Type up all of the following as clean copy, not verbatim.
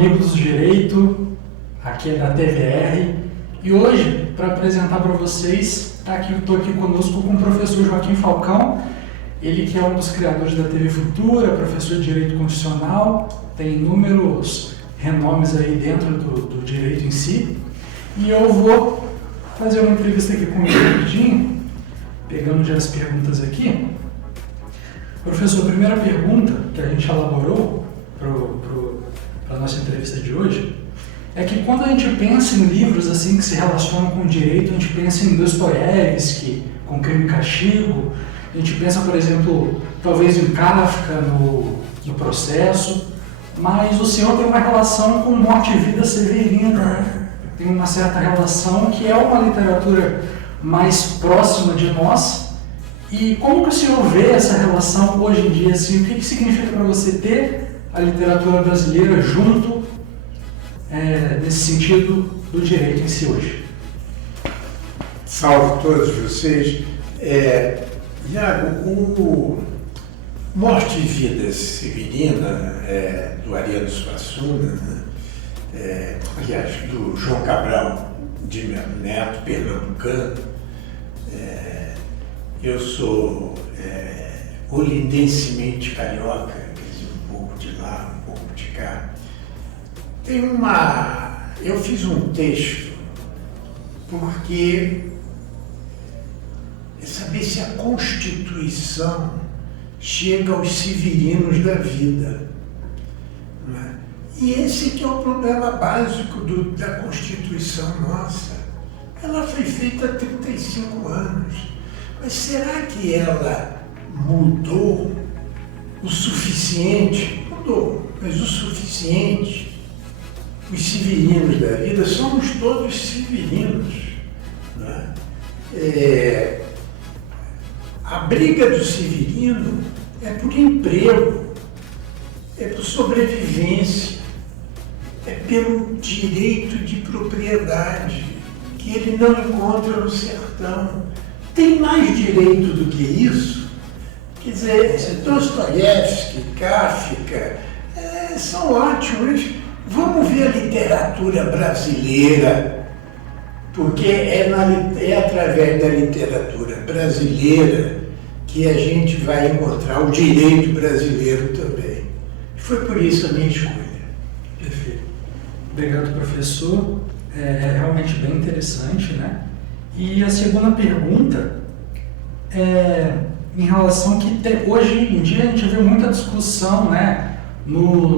Amigos do Direito, aqui é da TVR, e hoje, para apresentar para vocês, estou aqui conosco com o professor Joaquim Falcão, ele que é um dos criadores da TV Futura, professor de Direito Constitucional, tem inúmeros renomes aí dentro do direito em si, e eu vou fazer uma entrevista aqui com ele rapidinho, pegando já as perguntas aqui. Professor, a primeira pergunta que a gente elaborou para a nossa entrevista de hoje é que quando a gente pensa em livros assim que se relacionam com o direito, a gente pensa em Dostoiévski, com Crime e Castigo, a gente pensa, por exemplo, talvez em Kafka no Processo, mas o senhor tem uma relação com Morte e Vida Severina, tem uma certa relação que é uma literatura mais próxima de nós. E como que o senhor vê essa relação hoje em dia? Assim, o que significa para você ter a literatura brasileira junto, nesse sentido, do direito em si hoje? Salve todos vocês. Iago, o Morte e Vida Severina, do Ariano Suassuna, aliás, do João Cabral de Melo Neto, pernambucano. Eu sou olindensemente carioca, quer dizer, um pouco de lá, um pouco de cá. Eu fiz um texto porque é saber se a Constituição chega aos severinos da vida. Não é? E esse que é o problema básico da Constituição nossa. Ela foi feita há 35 anos. Mas será que ela mudou o suficiente? Mudou, mas o suficiente. Os severinos da vida somos todos severinos. Né? A briga do severino é por emprego, é por sobrevivência, é pelo direito de propriedade que ele não encontra no sertão. Tem mais direito do que isso? Quer dizer, Dostoiévski, Kafka, são ótimos. Vamos ver a literatura brasileira, porque é através da literatura brasileira que a gente vai encontrar o direito brasileiro também. Foi por isso a minha escolha. Perfeito. Obrigado, professor. É realmente bem interessante, né? E a segunda pergunta é em relação que hoje em dia a gente vê muita discussão, né,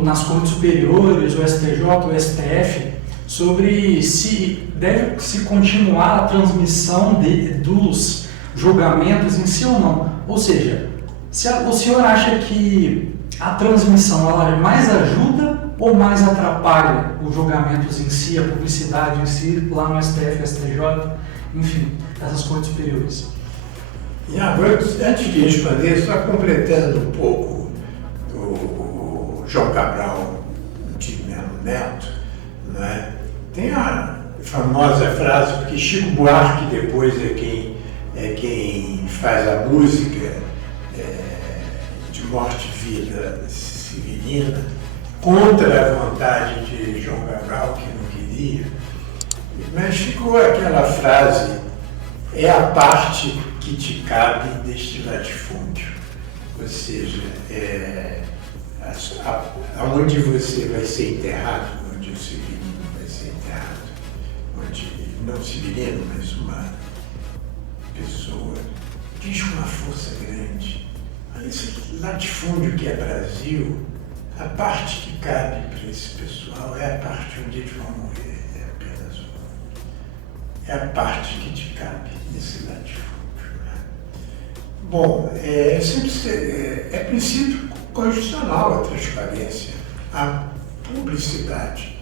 nas cortes superiores, o STJ, o STF, sobre se deve se continuar a transmissão dos julgamentos em si ou não. Ou seja, o senhor acha que a transmissão ela mais ajuda ou mais atrapalha os julgamentos em si, a publicidade em si, lá no STF, STJ? Enfim, essas cortes superiores. E agora, antes de responder, só completando um pouco o João Cabral de Melo Neto, né? Tem a famosa frase, porque Chico Buarque depois é quem faz a música de Morte e Vida Severina, contra a vontade de João Cabral, que não queria. Mas ficou aquela frase, é a parte que te cabe deste latifúndio. Ou seja, aonde você vai ser enterrado, onde o severino vai ser enterrado, onde não o severino, mas uma pessoa, diz com uma força grande. Esse latifúndio que é Brasil, a parte que cabe para esse pessoal é a parte onde eles vão morrer. É a parte que te cabe nesse latifúndio. Né? Bom, é princípio constitucional a transparência, a publicidade.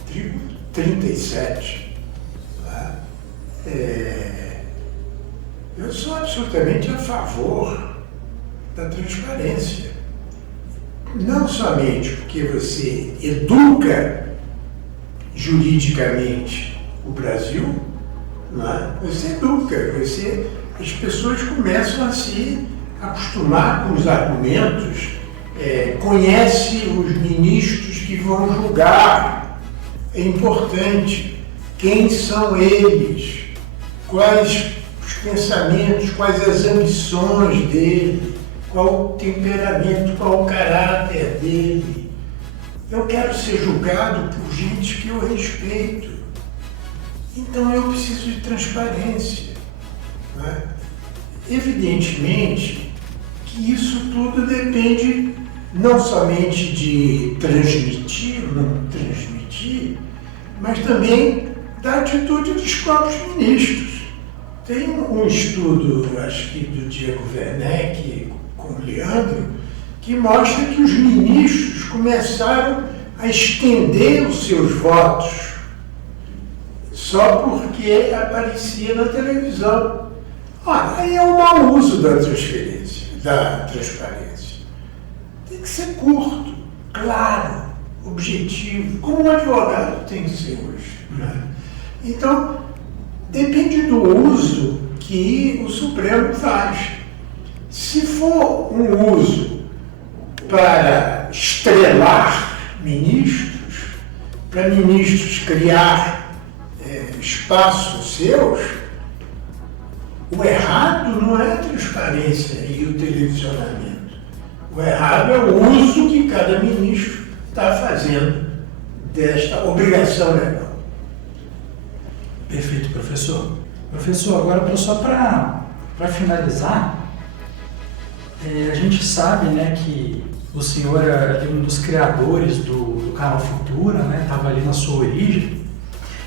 Artigo 37. Né? Eu sou absolutamente a favor da transparência. Não somente porque você educa juridicamente o Brasil, não é? Você educa, as pessoas começam a se acostumar com os argumentos conhece os ministros que vão julgar. É importante. Quem são eles? Quais os pensamentos, quais as ambições dele? Qual o temperamento, qual o caráter dele? Eu quero ser julgado por gente que eu respeito. Então eu preciso de transparência. Né? Evidentemente que isso tudo depende não somente de transmitir ou não transmitir, mas também da atitude dos próprios ministros. Tem um estudo, acho que do Diego Werneck com o Leandro, que mostra que os ministros começaram a estender os seus votos só porque aparecia na televisão. Aí é um mau uso da transparência. Tem que ser curto, claro, objetivo, como um advogado tem que ser hoje. Né? Então, depende do uso que o Supremo faz. Se for um uso para estrelar ministros, para ministros criar espaços seus, o errado não é a transparência e o televisionamento. O errado é o uso que cada ministro está fazendo desta obrigação legal. Perfeito, professor. Professor, agora só para finalizar, a gente sabe, né, que o senhor é um dos criadores do canal Futura, né, estava ali na sua origem.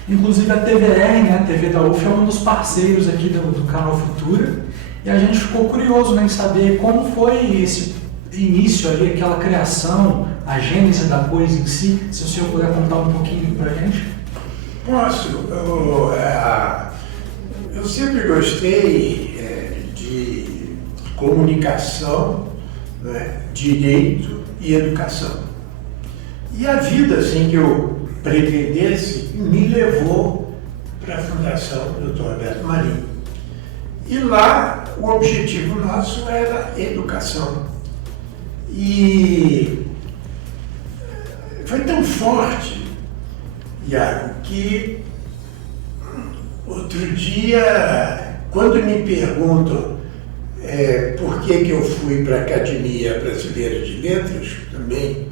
Inclusive a TVR, né, a TV da UF, é um dos parceiros aqui do canal Futura. E a gente ficou curioso, né, em saber como foi esse início ali, aquela criação, a gênese da coisa em si. Se o senhor puder contar um pouquinho para a gente. Posso. Eu sempre gostei de comunicação, né, direito e educação. E a vida, assim, que eu pretendesse, me levou para a Fundação Dr. Alberto Marinho. E lá, o objetivo nosso era educação. E foi tão forte, Iago, que outro dia, quando me perguntam por que eu fui para a Academia Brasileira de Letras, também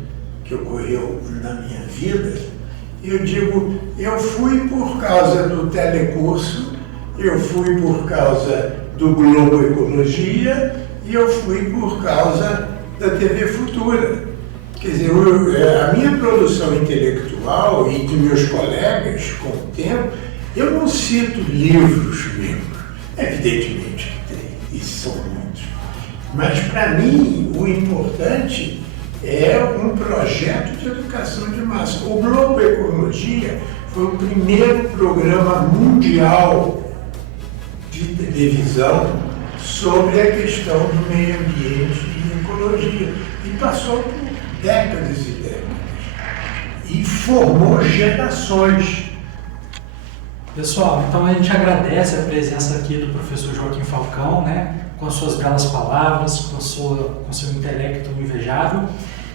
que ocorreu na minha vida, eu digo, eu fui por causa do telecurso, eu fui por causa do Globo Ecologia e eu fui por causa da TV Futura. Quer dizer, a minha produção intelectual e de meus colegas, com o tempo, eu não cito livros meus, evidentemente que tem, e são muitos. Mas, para mim, o importante é um projeto de educação de massa. O Globo Ecologia foi o primeiro programa mundial de televisão sobre a questão do meio ambiente e ecologia. E passou por décadas e décadas. E formou gerações. Pessoal, então a gente agradece a presença aqui do professor Joaquim Falcão, né, com as suas belas palavras, com seu intelecto invejável.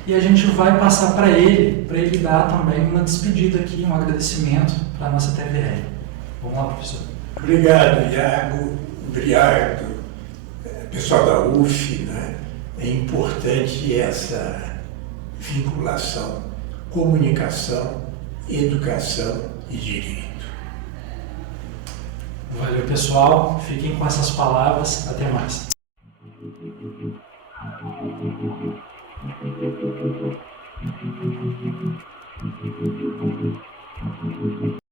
E a gente vai passar para ele dar também uma despedida aqui, um agradecimento para a nossa TVR. Vamos lá, professor. Obrigado, Iago. Obrigado, pessoal da UF, né? É importante essa vinculação, comunicação, educação e direito. Valeu, pessoal. Fiquem com essas palavras. Até mais.